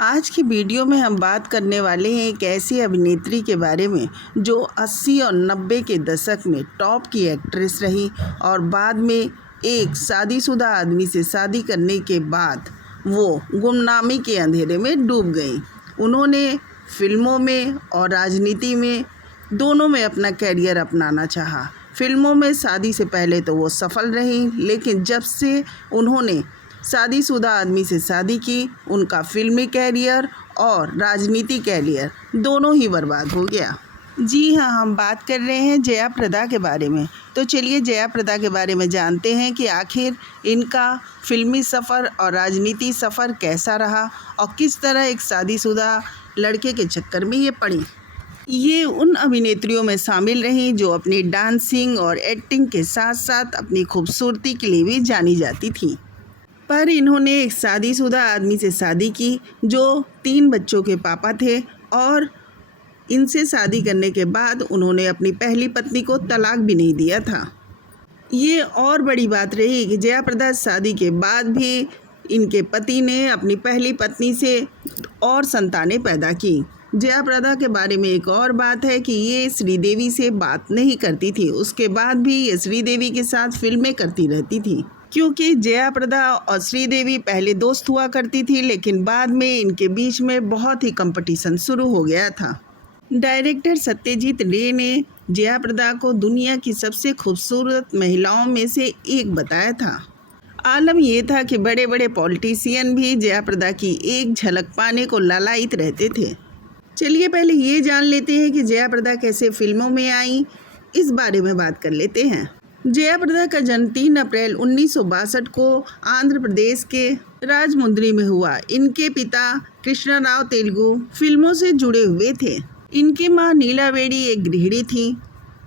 आज की वीडियो में हम बात करने वाले हैं एक ऐसी अभिनेत्री के बारे में जो 80 और 90 के दशक में टॉप की एक्ट्रेस रही और बाद में एक शादीशुदा आदमी से शादी करने के बाद वो गुमनामी के अंधेरे में डूब गई। उन्होंने फिल्मों में और राजनीति में दोनों में अपना कैरियर अपनाना चाहा। फिल्मों में शादी से पहले तो वो सफल रही, लेकिन जब से उन्होंने शादीशुदा आदमी से शादी की, उनका फिल्मी कैरियर और राजनीति कैरियर दोनों ही बर्बाद हो गया। जी हाँ, हम बात कर रहे हैं जया प्रदा के बारे में। तो चलिए जया प्रदा के बारे में जानते हैं कि आखिर इनका फिल्मी सफ़र और राजनीति सफ़र कैसा रहा और किस तरह एक शादीशुदा लड़के के चक्कर में ये पड़ी। ये उन अभिनेत्रियों में शामिल रहीं जो अपनी डांसिंग और एक्टिंग के साथ साथ अपनी खूबसूरती के लिए भी जानी जाती थी। पर इन्होंने एक शादीशुदा आदमी से शादी की जो 3 बच्चों के पापा थे और इनसे शादी करने के बाद उन्होंने अपनी पहली पत्नी को तलाक भी नहीं दिया था। ये और बड़ी बात रही कि जया प्रदा शादी के बाद भी इनके पति ने अपनी पहली पत्नी से और संतानें पैदा की। जया प्रदा के बारे में एक और बात है कि ये श्रीदेवी से बात नहीं करती थी। उसके बाद भी ये श्रीदेवी के साथ फिल्में करती रहती थी, क्योंकि जया प्रदा और श्रीदेवी पहले दोस्त हुआ करती थी, लेकिन बाद में इनके बीच में बहुत ही कंपटीशन शुरू हो गया था। डायरेक्टर सत्यजीत रे ने जया प्रदा को दुनिया की सबसे खूबसूरत महिलाओं में से एक बताया था। आलम ये था कि बड़े बड़े पॉलिटिशियन भी जया प्रदा की एक झलक पाने को लालायित रहते थे। चलिए पहले ये जान लेते हैं कि जया प्रदा कैसे फिल्मों में आई, इस बारे में बात कर लेते हैं। जया प्रदा का जन्म 3 अप्रैल 1962 को आंध्र प्रदेश के राजमुंद्री में हुआ। इनके पिता कृष्णा राव तेलुगु फिल्मों से जुड़े हुए थे। इनकी मां नीला बेड़ी एक गृहिणी थी।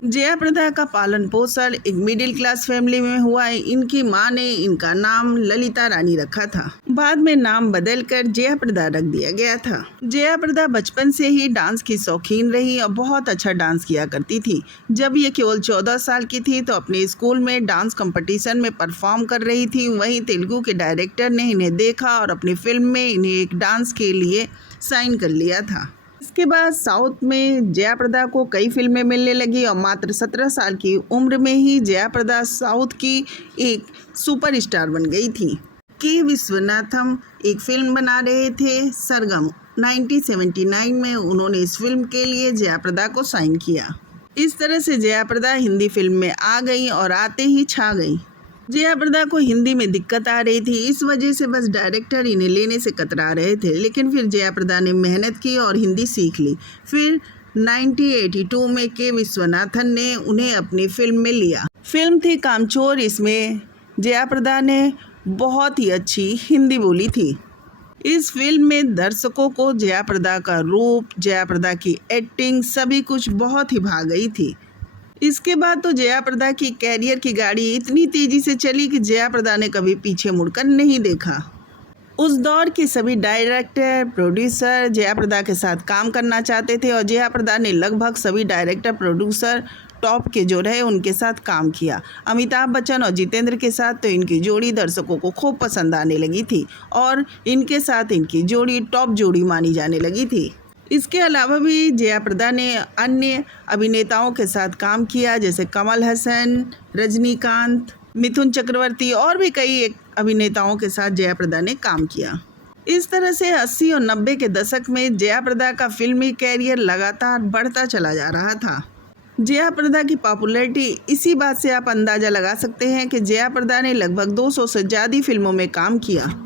जया प्रदा का पालन पोषण एक मिडिल क्लास फैमिली में हुआ। इनकी मां ने इनका नाम ललिता रानी रखा था। बाद में नाम बदलकर जया प्रदा रख दिया गया था। जया प्रदा बचपन से ही डांस की शौकीन रही और बहुत अच्छा डांस किया करती थी। जब ये केवल 14 साल की थी तो अपने स्कूल में डांस कंपटीशन में परफॉर्म कर रही थी। वहीं तेलुगु के डायरेक्टर ने इन्हें देखा और अपनी फिल्म में इन्हें एक डांस के लिए साइन कर लिया था। इसके बाद साउथ में जया प्रदा को कई फिल्में मिलने लगी और मात्र 17 साल की उम्र में ही जया प्रदा साउथ की एक सुपरस्टार बन गई थी। के विश्वनाथम एक फिल्म बना रहे थे सरगम। 1979 में उन्होंने इस फिल्म के लिए जया प्रदा को साइन किया। इस तरह से जया प्रदा हिंदी फिल्म में आ गई और आते ही छा गई। जया प्रदा को हिंदी में दिक्कत आ रही थी, इस वजह से बस डायरेक्टर इन्हें लेने से कतरा रहे थे। लेकिन फिर जया प्रदा ने मेहनत की और हिंदी सीख ली। फिर 1982 में के विश्वनाथन ने उन्हें अपनी फिल्म में लिया। फिल्म थी कामचोर। इसमें जया प्रदा ने बहुत ही अच्छी हिंदी बोली थी। इस फिल्म में दर्शकों को जया प्रदा का रूप, जया प्रदा की एक्टिंग सभी कुछ बहुत ही भा गई थी। इसके बाद तो जया प्रदा की कैरियर की गाड़ी इतनी तेज़ी से चली कि जया प्रदा ने कभी पीछे मुड़कर नहीं देखा। उस दौर के सभी डायरेक्टर, प्रोड्यूसर जया प्रदा के साथ काम करना चाहते थे और जया प्रदा ने लगभग सभी डायरेक्टर, प्रोड्यूसर टॉप के जो रहे उनके साथ काम किया। अमिताभ बच्चन और जितेंद्र के साथ तो इनकी जोड़ी दर्शकों को खूब पसंद आने लगी थी और इनके साथ इनकी जोड़ी टॉप जोड़ी मानी जाने लगी थी। इसके अलावा भी जया प्रदा ने अन्य अभिनेताओं के साथ काम किया, जैसे कमल हसन, रजनीकांत, मिथुन चक्रवर्ती और भी कई अभिनेताओं के साथ जया प्रदा ने काम किया। इस तरह से 80 और 90 के दशक में जया प्रदा का फिल्मी कैरियर लगातार बढ़ता चला जा रहा था। जया प्रदा की पॉपुलैरिटी इसी बात से आप अंदाज़ा लगा सकते हैं कि जया प्रदा ने लगभग 200 से ज़्यादा फिल्मों में काम किया।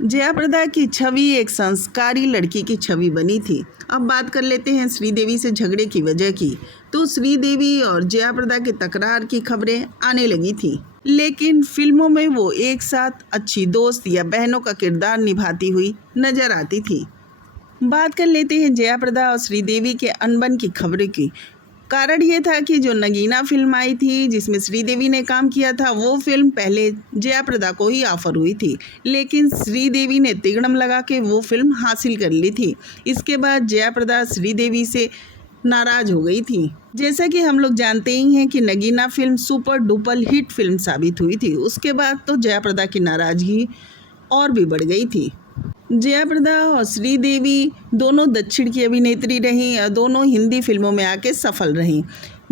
जया प्रदा की छवि एक संस्कारी लड़की की छवि बनी थी। अब बात कर लेते हैं श्रीदेवी से झगड़े की वजह की। तो श्रीदेवी और जया प्रदा की तकरार की खबरें आने लगी थी, लेकिन फिल्मों में वो एक साथ अच्छी दोस्त या बहनों का किरदार निभाती हुई नजर आती थी। बात कर लेते हैं जया प्रदा और श्रीदेवी के अनबन की खबरें की। कारण ये था कि जो नगीना फिल्म आई थी जिसमें श्रीदेवी ने काम किया था, वो फिल्म पहले जया प्रदा को ही ऑफर हुई थी, लेकिन श्रीदेवी ने तिगड़म लगा के वो फिल्म हासिल कर ली थी। इसके बाद जया प्रदा श्रीदेवी से नाराज़ हो गई थी। जैसा कि हम लोग जानते ही हैं कि Nagina film super duper hit film साबित हुई थी। उसके बाद तो जया प्रदा की नाराज़गी और भी बढ़ गई थी। जया प्रदा और श्रीदेवी दोनों दक्षिण की अभिनेत्री रहीं और दोनों हिंदी फिल्मों में आके सफल रहीं।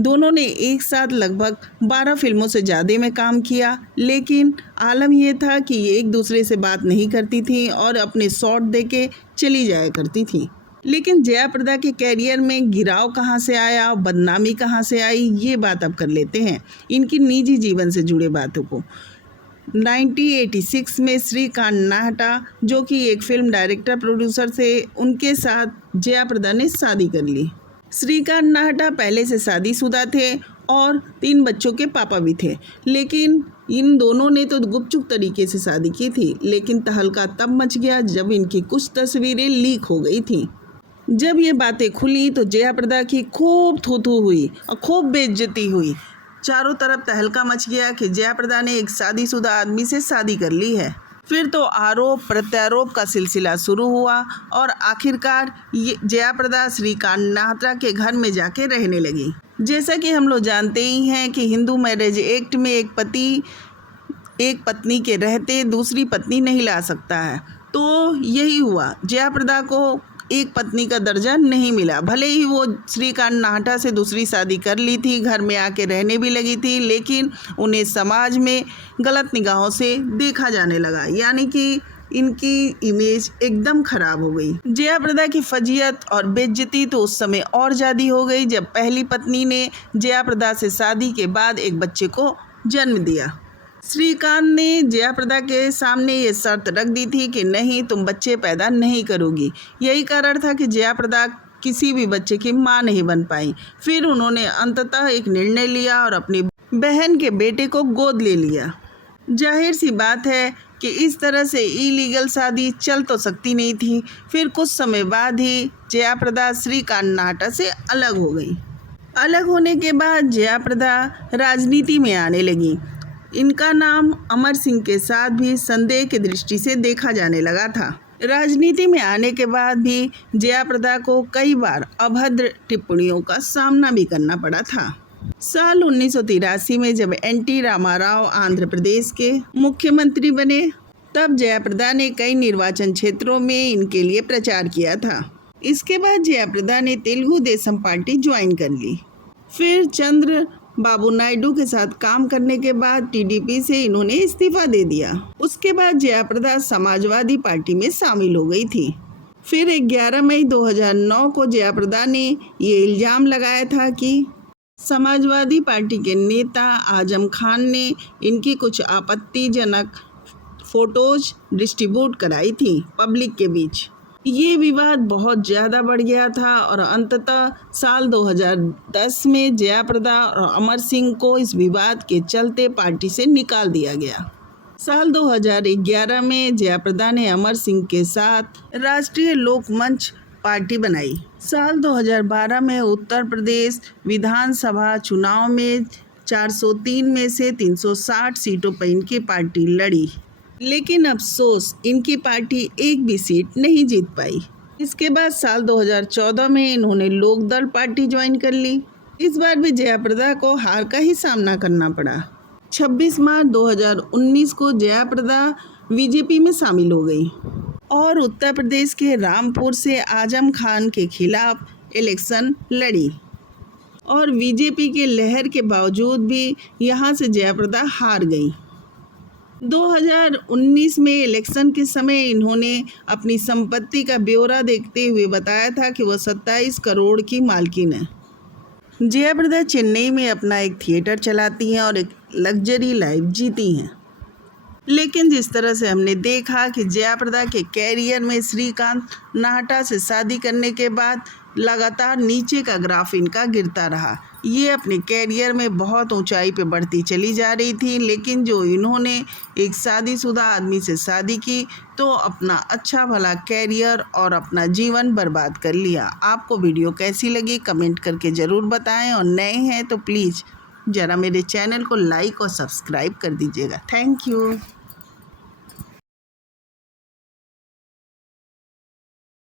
दोनों ने एक साथ लगभग 12 फिल्मों से ज़्यादा में काम किया, लेकिन आलम यह था कि ये एक दूसरे से बात नहीं करती थी और अपने शॉट दे के चली जाया करती थी। लेकिन जया प्रदा के कैरियर में गिराव कहाँ से आया और बदनामी कहाँ से आई, ये बात अब कर लेते हैं इनकी निजी जीवन से जुड़े बातों को। 1986 में श्रीकांत नाहटा, जो कि एक फिल्म डायरेक्टर प्रोड्यूसर थे, उनके साथ जया प्रदा ने शादी कर ली। श्रीकांत नाहटा पहले से शादीशुदा थे और 3 बच्चों के पापा भी थे, लेकिन इन दोनों ने तो गुपचुप तरीके से शादी की थी। लेकिन तहलका तब मच गया जब इनकी कुछ तस्वीरें लीक हो गई थी। जब ये बातें खुली तो जया प्रदा की खूब थू-थू हुई और खूब बेइज्जती हुई। चारों तरफ तहलका मच गया कि जया प्रदा ने एक शादीशुदा आदमी से शादी कर ली है। फिर तो आरोप प्रत्यारोप का सिलसिला शुरू हुआ और आखिरकार ये जया प्रदा श्रीकांत नाहटा के घर में जाके रहने लगी। जैसा कि हम लोग जानते ही हैं कि हिंदू मैरिज एक्ट में एक पति एक पत्नी के रहते दूसरी पत्नी नहीं ला सकता है, तो यही हुआ। जया प्रदा को एक पत्नी का दर्जा नहीं मिला। भले ही वो श्रीकांत नाहटा से दूसरी शादी कर ली थी, घर में आके रहने भी लगी थी, लेकिन उन्हें समाज में गलत निगाहों से देखा जाने लगा, यानी कि इनकी इमेज एकदम खराब हो गई। जया प्रदा की फजीयत और बेइज्जती तो उस समय और ज़्यादा हो गई जब पहली पत्नी ने जया प्रदा से शादी के बाद एक बच्चे को जन्म दिया। श्रीकांत ने जया प्रदा के सामने ये शर्त रख दी थी कि नहीं, तुम बच्चे पैदा नहीं करोगी। यही कारण था कि जया प्रदा किसी भी बच्चे की मां नहीं बन पाई। फिर उन्होंने अंततः एक निर्णय लिया और अपनी बहन के बेटे को गोद ले लिया। जाहिर सी बात है कि इस तरह से इलीगल शादी चल तो सकती नहीं थी। फिर कुछ समय बाद ही जया प्रदा श्रीकांत नाहटा से अलग हो गई। अलग होने के बाद जया प्रदा राजनीति में आने लगी। इनका नाम अमर सिंह के साथ भी संदेह की दृष्टि से देखा जाने लगा था। राजनीति में आने के बाद भी जया प्रदा को कई बार अभद्र टिप्पणियों का सामना भी करना पड़ा था। साल 1983 में जब एन.टी. रामाराव आंध्र प्रदेश के मुख्यमंत्री बने, तब जया प्रदा ने कई निर्वाचन क्षेत्रों में इनके लिए प्रचार किया था। इसके बाद जया प्रदा ने तेलुगु देशम पार्टी ज्वाइन कर ली। फिर चंद्र बाबू नायडू के साथ काम करने के बाद टीडीपी से इन्होंने इस्तीफा दे दिया। उसके बाद जया प्रदा समाजवादी पार्टी में शामिल हो गई थी। फिर 11 मई 2009 को जया प्रदा ने ये इल्ज़ाम लगाया था कि समाजवादी पार्टी के नेता आजम खान ने इनकी कुछ आपत्तिजनक फ़ोटोज़ डिस्ट्रीब्यूट कराई थी पब्लिक के बीच। ये विवाद बहुत ज़्यादा बढ़ गया था और अंततः साल 2010 में जया प्रदा और अमर सिंह को इस विवाद के चलते पार्टी से निकाल दिया गया। साल 2011 में जया प्रदा ने अमर सिंह के साथ राष्ट्रीय लोक मंच पार्टी बनाई। साल 2012 में उत्तर प्रदेश विधानसभा चुनाव में 403 में से 360 सीटों पर इनकी पार्टी लड़ी, लेकिन अफसोस इनकी पार्टी एक भी सीट नहीं जीत पाई। इसके बाद साल 2014 में इन्होंने लोकदल पार्टी ज्वाइन कर ली। इस बार भी जया प्रदा को हार का ही सामना करना पड़ा। 26 मार्च 2019 को जया प्रदा बीजेपी में शामिल हो गई और उत्तर प्रदेश के रामपुर से आजम खान के खिलाफ इलेक्शन लड़ी और बीजेपी के लहर के बावजूद भी यहाँ से जया प्रदा हार गई। 2019 में इलेक्शन के समय इन्होंने अपनी संपत्ति का ब्यौरा देखते हुए बताया था कि वह 27 करोड़ की मालकिन है। जया प्रदा चेन्नई में अपना एक थिएटर चलाती हैं और एक लग्जरी लाइफ जीती हैं। लेकिन जिस तरह से हमने देखा कि जया प्रदा के कैरियर में श्रीकांत नाहटा से शादी करने के बाद लगातार नीचे का ग्राफ इनका गिरता रहा। ये अपने कैरियर में बहुत ऊंचाई पे बढ़ती चली जा रही थी, लेकिन जो इन्होंने एक शादीशुदा आदमी से शादी की तो अपना अच्छा भला कैरियर और अपना जीवन बर्बाद कर लिया। आपको वीडियो कैसी लगी कमेंट करके ज़रूर बताएं और नए हैं तो प्लीज़ ज़रा मेरे चैनल को लाइक और सब्सक्राइब कर दीजिएगा। Thank you.